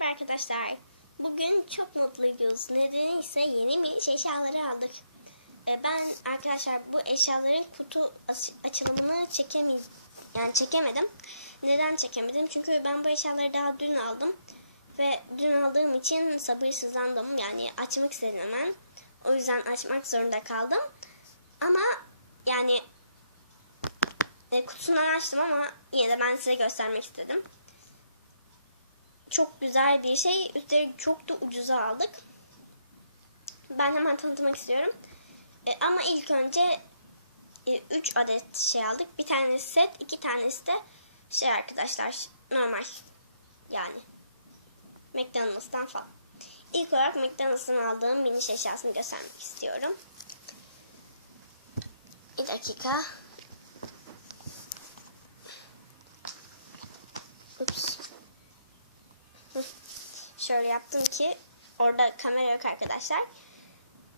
Merhaba arkadaşlar. Bugün çok mutluyuz. Nedeni ise yeni miniş eşyaları aldık. Ee, Ben arkadaşlar bu eşyaların kutu aç- açılımını çekemeyiz. Yani çekemedim. Neden çekemedim? Çünkü ben bu eşyaları daha dün aldım. Ve dün aldığım için sabırsızlandım. Yani açmak istedim hemen. O yüzden açmak zorunda kaldım. Ama yani e, kutusundan açtım ama yine de ben size göstermek istedim çok güzel bir şey. Üstelik çok da ucuza aldık. Ben hemen tanıtmak istiyorum. E, ama ilk önce 3 adet şey aldık. Bir tanesi set, iki tanesi de şey arkadaşlar normal. Yani McDonald's'tan falan. İlk olarak McDonald's'tan aldığım mini eşyasını göstermek istiyorum. Bir dakika. Ups. Şöyle yaptım ki orada kamera yok arkadaşlar.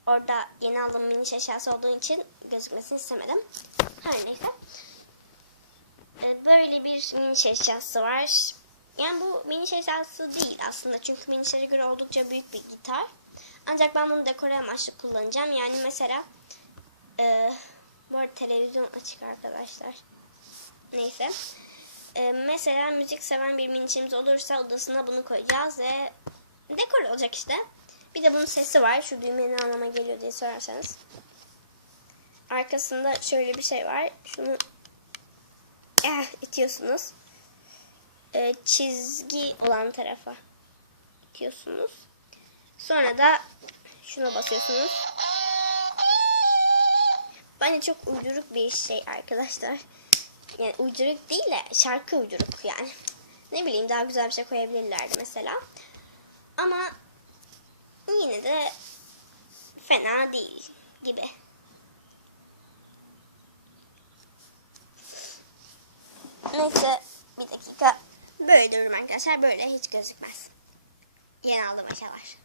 Orada yeni aldığım mini eşyası olduğu için gözükmesini istemedim. Her neyse. Ee, Böyle bir mini eşyası var. Yani bu mini eşyası değil aslında çünkü minişlere göre oldukça büyük bir gitar. Ancak ben bunu dekore amaçlı kullanacağım. Yani mesela e, bu arada televizyon açık arkadaşlar. Neyse. Ee, mesela müzik seven bir minişimiz olursa odasına bunu koyacağız ve dekor olacak işte. Bir de bunun sesi var. Şu düğme ne anlama geliyor diye sorarsanız. Arkasında şöyle bir şey var. Şunu eh, itiyorsunuz. Ee, çizgi olan tarafa itiyorsunuz. Sonra da şuna basıyorsunuz. Bence çok uyduruk bir şey arkadaşlar. Yani uyduruk değil de şarkı uyduruk yani. Ne bileyim daha güzel bir şey koyabilirlerdi mesela. Ama yine de fena değil gibi. Neyse bir dakika. Böyle dururum arkadaşlar. Böyle hiç gözükmez. Yeni aldığım eşyalar.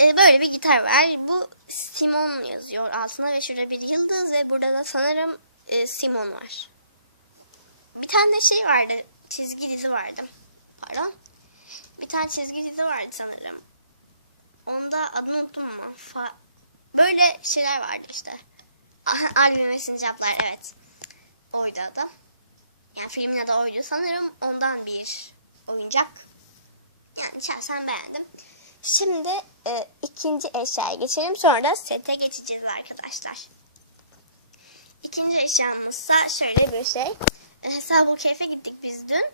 Ee, böyle bir gitar var. Bu Simon yazıyor altına ve şurada bir yıldız ve burada da sanırım e, Simon var. Bir tane şey vardı. Çizgi dizi vardı. Pardon. Bir tane çizgi dizi vardı sanırım. Onda adını unuttum ama. Fa- Böyle şeyler vardı işte. Albüm ve sincaplar evet. Oydu adı. Yani filmin adı oydu. Sanırım ondan bir oyuncak. Yani şahsen beğendim. Şimdi e, ikinci eşyaya geçelim. Sonra da sete geçeceğiz arkadaşlar. İkinci eşyamızsa şöyle bir şey. E, Hesabı keyfe gittik biz dün.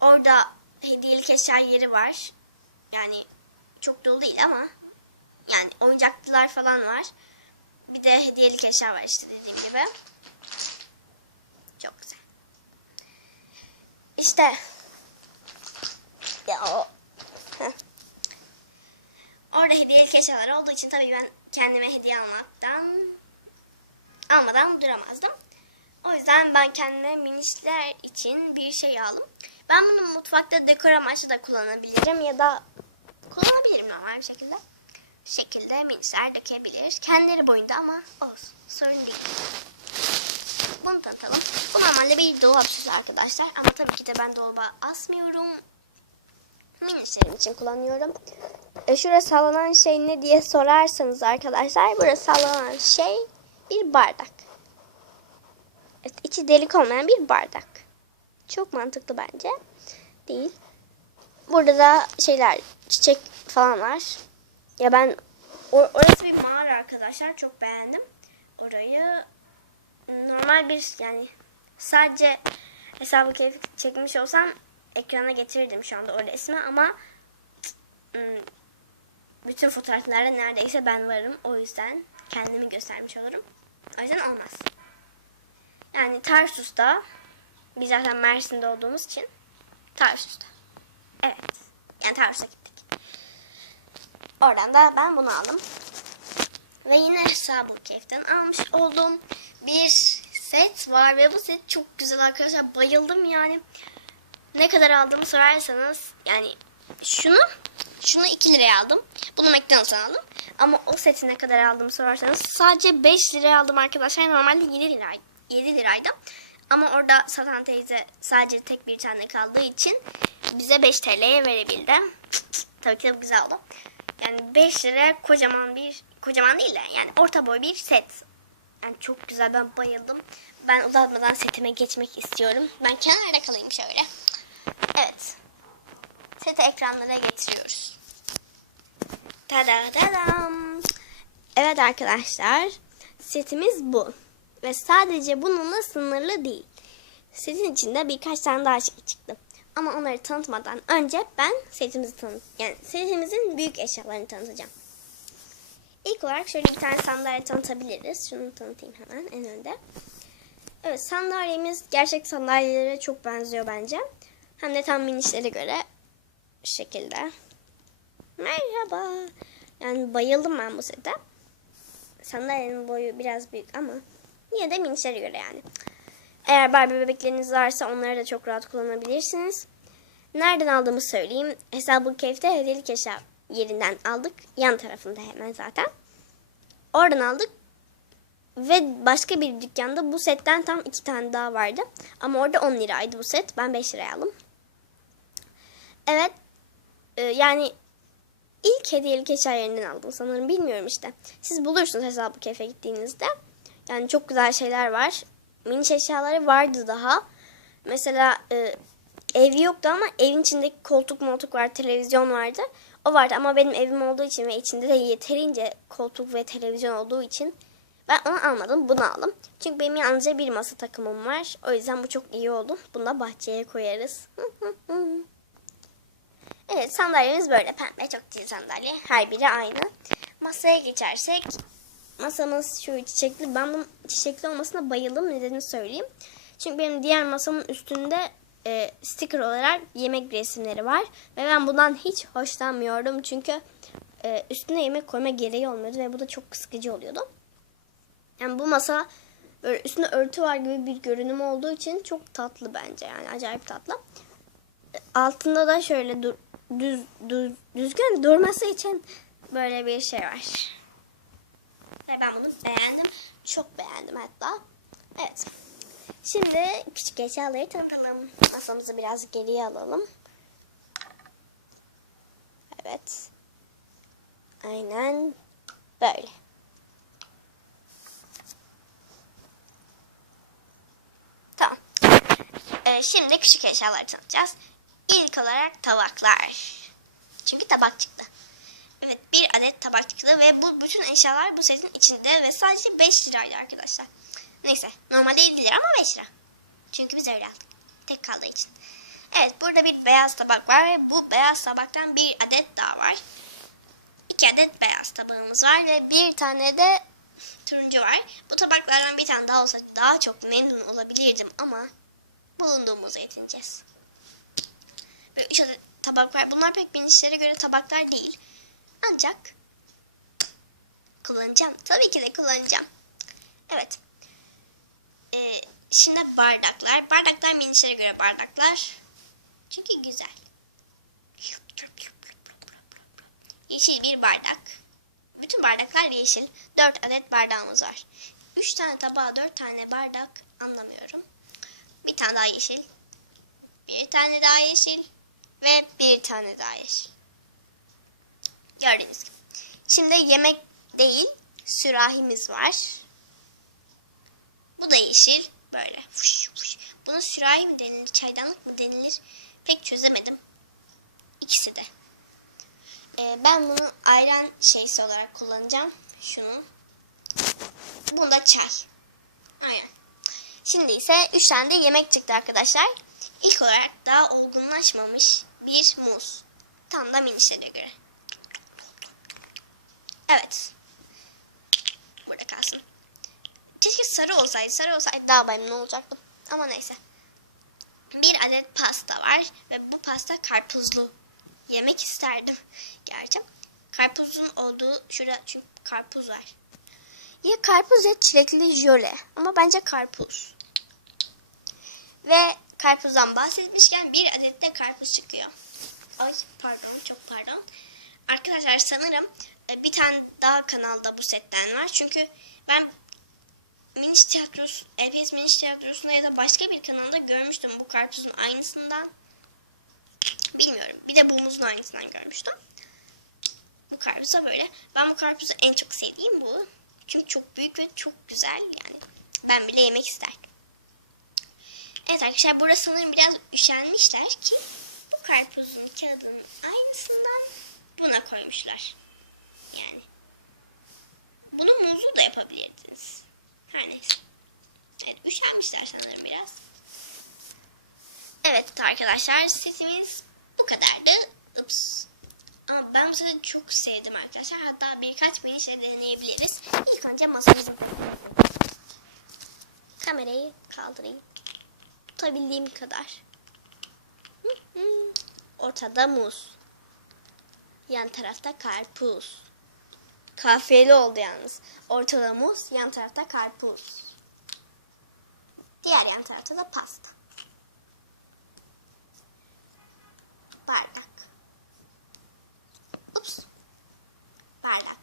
Orada hediyelik eşya yeri var. Yani çok dolu değil ama yani oyuncaklılar falan var. Bir de hediyelik eşya var işte dediğim gibi. Çok güzel. İşte ya o. Orada hediyelik eşyalar olduğu için tabii ben kendime hediye almaktan almadan duramazdım. O yüzden ben kendime minişler için bir şey aldım. Ben bunu mutfakta dekor amaçlı da kullanabilirim ya da kullanabilirim normal bir şekilde. Bu şekilde minişler dökebilir. Kendileri boyunda ama olsun. Sorun değil. Bunu tanıtalım. Bu normalde bir dolap süsü arkadaşlar. Ama tabii ki de ben dolaba asmıyorum. Minişlerim için kullanıyorum. E, şurası sallanan şey ne diye sorarsanız arkadaşlar. Burası sallanan şey bir bardak. Evet, içi delik olmayan bir bardak. Çok mantıklı bence. Değil. Burada da şeyler, çiçek falan var. Ya ben or- orası bir mağara arkadaşlar. Çok beğendim. Orayı normal bir yani sadece hesabı keyfi çekmiş olsam ekrana getirirdim şu anda o resmi ama ım, bütün fotoğraflarda neredeyse ben varım. O yüzden kendimi göstermiş olurum. O yüzden olmaz. Yani Tarsus'ta biz zaten Mersin'de olduğumuz için Tarsus'ta. Evet. Yani Tarsus'a gittik. Oradan da ben bunu aldım. Ve yine hesabı keyiften almış olduğum bir set var ve bu set çok güzel arkadaşlar. Bayıldım yani. Ne kadar aldığımı sorarsanız yani şunu şunu 2 liraya aldım. Bunu McDonald's'tan aldım. Ama o seti ne kadar aldığımı sorarsanız sadece 5 liraya aldım arkadaşlar. Normalde 7 liraydı. 7 liraydı. Ama orada satan teyze sadece tek bir tane kaldığı için bize 5 TL'ye verebildi. Tabii ki de güzel oldu. Yani 5 lira kocaman bir, kocaman değil de yani orta boy bir set. Yani çok güzel ben bayıldım. Ben uzatmadan setime geçmek istiyorum. Ben kenarda kalayım şöyle. Evet. Seti ekranlara getiriyoruz. Tada dadam. Evet arkadaşlar. Setimiz bu. Ve sadece bununla sınırlı değil. Setin içinde birkaç tane daha şey çıktı. Ama onları tanıtmadan önce ben setimizi tanıt yani setimizin büyük eşyalarını tanıtacağım. İlk olarak şöyle bir tane sandalye tanıtabiliriz. Şunu tanıtayım hemen en önde. Evet sandalyemiz gerçek sandalyelere çok benziyor bence. Hem de tam minişlere göre şu şekilde. Merhaba. Yani bayıldım ben bu sete. Sandalyenin boyu biraz büyük ama yine de minişlere göre yani. Eğer Barbie bebekleriniz varsa onları da çok rahat kullanabilirsiniz. Nereden aldığımı söyleyeyim. Hesabı Keyif'te hediyelik eşya yerinden aldık. Yan tarafında hemen zaten. Oradan aldık. Ve başka bir dükkanda bu setten tam iki tane daha vardı. Ama orada 10 liraydı bu set. Ben 5 liraya aldım. Evet. e, yani ilk hediyelik eşya yerinden aldım sanırım. Bilmiyorum işte. Siz bulursunuz hesabı keyfe gittiğinizde. Yani çok güzel şeyler var. Miniş eşyaları vardı daha. Mesela e, ev yoktu ama evin içindeki koltuk moltuk var, televizyon vardı. O vardı ama benim evim olduğu için ve içinde de yeterince koltuk ve televizyon olduğu için ben onu almadım. Bunu aldım. Çünkü benim yalnızca bir masa takımım var. O yüzden bu çok iyi oldu. Bunu da bahçeye koyarız. evet sandalyemiz böyle pembe. Çok güzel sandalye. Her biri aynı. Masaya geçersek masamız şu çiçekli. Ben bunun çiçekli olmasına bayıldım. Nedenini söyleyeyim. Çünkü benim diğer masamın üstünde e, sticker olarak yemek resimleri var. Ve ben bundan hiç hoşlanmıyordum. Çünkü e, üstüne yemek koyma gereği olmuyordu. Ve bu da çok sıkıcı oluyordu. Yani bu masa böyle üstünde örtü var gibi bir görünüm olduğu için çok tatlı bence. Yani acayip tatlı. Altında da şöyle dur, düz, düz, düzgün durması için böyle bir şey var. Ve ben bunu beğendim. Çok beğendim hatta. Evet. Şimdi küçük eşyaları tanıtalım. Masamızı biraz geriye alalım. Evet. Aynen böyle. Tamam. Ee, şimdi küçük eşyaları tanıtacağız. İlk olarak tabaklar. Çünkü tabak çıktı. Evet bir adet tabak çıktı ve bu bütün eşyalar bu setin içinde ve sadece 5 liraydı arkadaşlar. Neyse normalde 7 lira ama 5 lira. Çünkü biz öyle aldık. Tek kaldığı için. Evet burada bir beyaz tabak var ve bu beyaz tabaktan bir adet daha var. İki adet beyaz tabağımız var ve bir tane de turuncu var. Bu tabaklardan bir tane daha olsa daha çok memnun olabilirdim ama bulunduğumuza yetineceğiz. Böyle üç adet tabak var. Bunlar pek binişlere göre tabaklar değil. Ancak kullanacağım. Tabii ki de kullanacağım. Evet. Ee, şimdi bardaklar. Bardaklar minişlere göre bardaklar. Çünkü güzel. Yeşil bir bardak. Bütün bardaklar yeşil. 4 adet bardağımız var. 3 tane tabağa 4 tane bardak anlamıyorum. Bir tane daha yeşil. Bir tane daha yeşil. Ve bir tane daha yeşil. Gördüğünüz gibi. Şimdi yemek değil sürahimiz var. Bu da yeşil. Böyle. Fuş, fuş. Buna sürahi mi denilir, çaydanlık mı denilir pek çözemedim. İkisi de. Ee, ben bunu ayran şeysi olarak kullanacağım. Şunu. Bunda çay. Aynen. Şimdi ise 3 tane de yemek çıktı arkadaşlar. İlk olarak daha olgunlaşmamış bir muz. Tam da minişlere göre. Evet. Burada kalsın. Keşke sarı olsaydı. Sarı olsaydı daha memnun olacaktım. Ama neyse. Bir adet pasta var. Ve bu pasta karpuzlu. Yemek isterdim. Gerçi. Karpuzun olduğu şurada çünkü karpuz var. Ya karpuz ya çilekli jöle. Ama bence karpuz. Ve karpuzdan bahsetmişken bir adet de karpuz çıkıyor. Ay pardon çok pardon. Arkadaşlar sanırım bir tane daha kanalda bu setten var. Çünkü ben Miniş Tiyatrosu, Efes Miniş Tiyatrosu'nda ya da başka bir kanalda görmüştüm bu karpuzun aynısından. Bilmiyorum. Bir de bu muzun aynısından görmüştüm. Bu karpuz da böyle. Ben bu karpuzu en çok sevdiğim bu. Çünkü çok büyük ve çok güzel yani. Ben bile yemek isterdim. Evet arkadaşlar burada sanırım biraz üşenmişler ki bu karpuzun kağıdının aynısından buna koymuşlar. Yani. Bunu muzlu da yapabilirdiniz. Her neyse. Evet üşenmişler sanırım biraz. Evet arkadaşlar setimiz bu kadardı. Ups. Ama ben bu seti çok sevdim arkadaşlar. Hatta birkaç mini şey deneyebiliriz. İlk önce masamızı kamerayı kaldırayım. Tutabildiğim kadar. Ortada muz. Yan tarafta karpuz. Kahveli oldu yalnız. Ortada muz, yan tarafta karpuz. Diğer yan tarafta da pasta. Bardak. Ups. Bardak.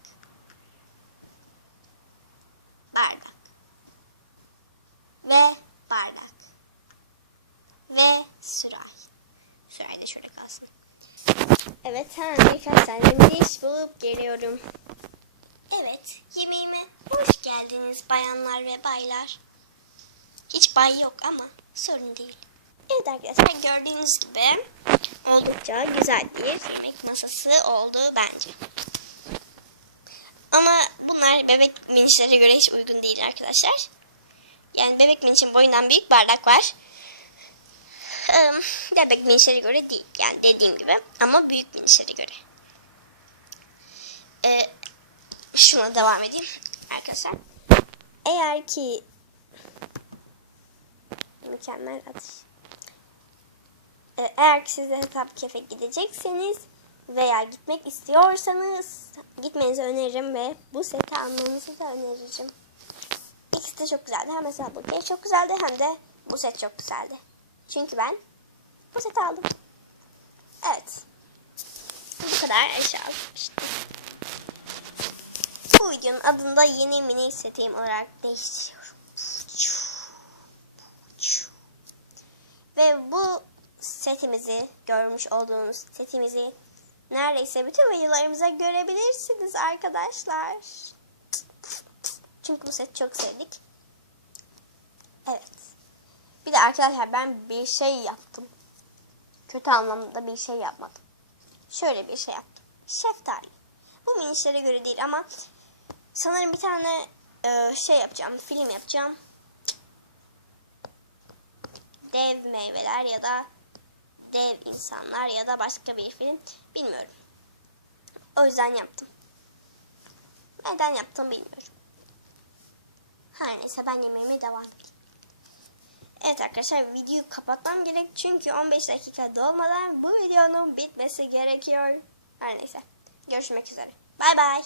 Bardak. Ve bardak. Ve sürahi. Sürahi de şöyle kalsın. Evet hemen birkaç tane iş bulup geliyorum. Geldiniz bayanlar ve baylar. Hiç bay yok ama sorun değil. Evet arkadaşlar gördüğünüz gibi oldukça güzel bir yemek masası oldu bence. Ama bunlar bebek minişlere göre hiç uygun değil arkadaşlar. Yani bebek minişin boyundan büyük bardak var. Ee, bebek minişlere göre değil. Yani dediğim gibi ama büyük minişlere göre. Şuna devam edeyim arkadaşlar. Eğer ki mükemmel atış. Ee, Eğer ki siz de hesap kefe gidecekseniz veya gitmek istiyorsanız gitmenizi öneririm ve bu seti almanızı da öneririm. İkisi de çok güzeldi. Hem hesap bu çok güzeldi hem de bu set çok güzeldi. Çünkü ben bu seti aldım. Evet. Bu kadar eşya almıştım. Bu videonun adını da yeni mini seteyim olarak değiştiriyorum. Ve bu setimizi, görmüş olduğunuz setimizi neredeyse bütün videolarımıza görebilirsiniz arkadaşlar. Çünkü bu seti çok sevdik. Evet. Bir de arkadaşlar ben bir şey yaptım. Kötü anlamda bir şey yapmadım. Şöyle bir şey yaptım. Şeftali. Bu minişlere göre değil ama sanırım bir tane e, şey yapacağım. Film yapacağım. Dev meyveler ya da dev insanlar ya da başka bir film. Bilmiyorum. O yüzden yaptım. Neden yaptım bilmiyorum. Her neyse ben yemeğime devam edeyim. Evet arkadaşlar videoyu kapatmam gerek çünkü 15 dakika dolmadan bu videonun bitmesi gerekiyor. Her neyse. Görüşmek üzere. Bay bay.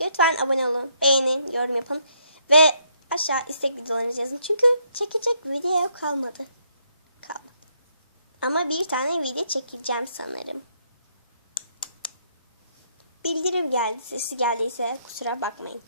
Lütfen abone olun, beğenin, yorum yapın ve aşağı istek videolarınızı yazın. Çünkü çekecek video kalmadı. Kalmadı. Ama bir tane video çekeceğim sanırım. Bildirim geldi, sesi geldiyse kusura bakmayın.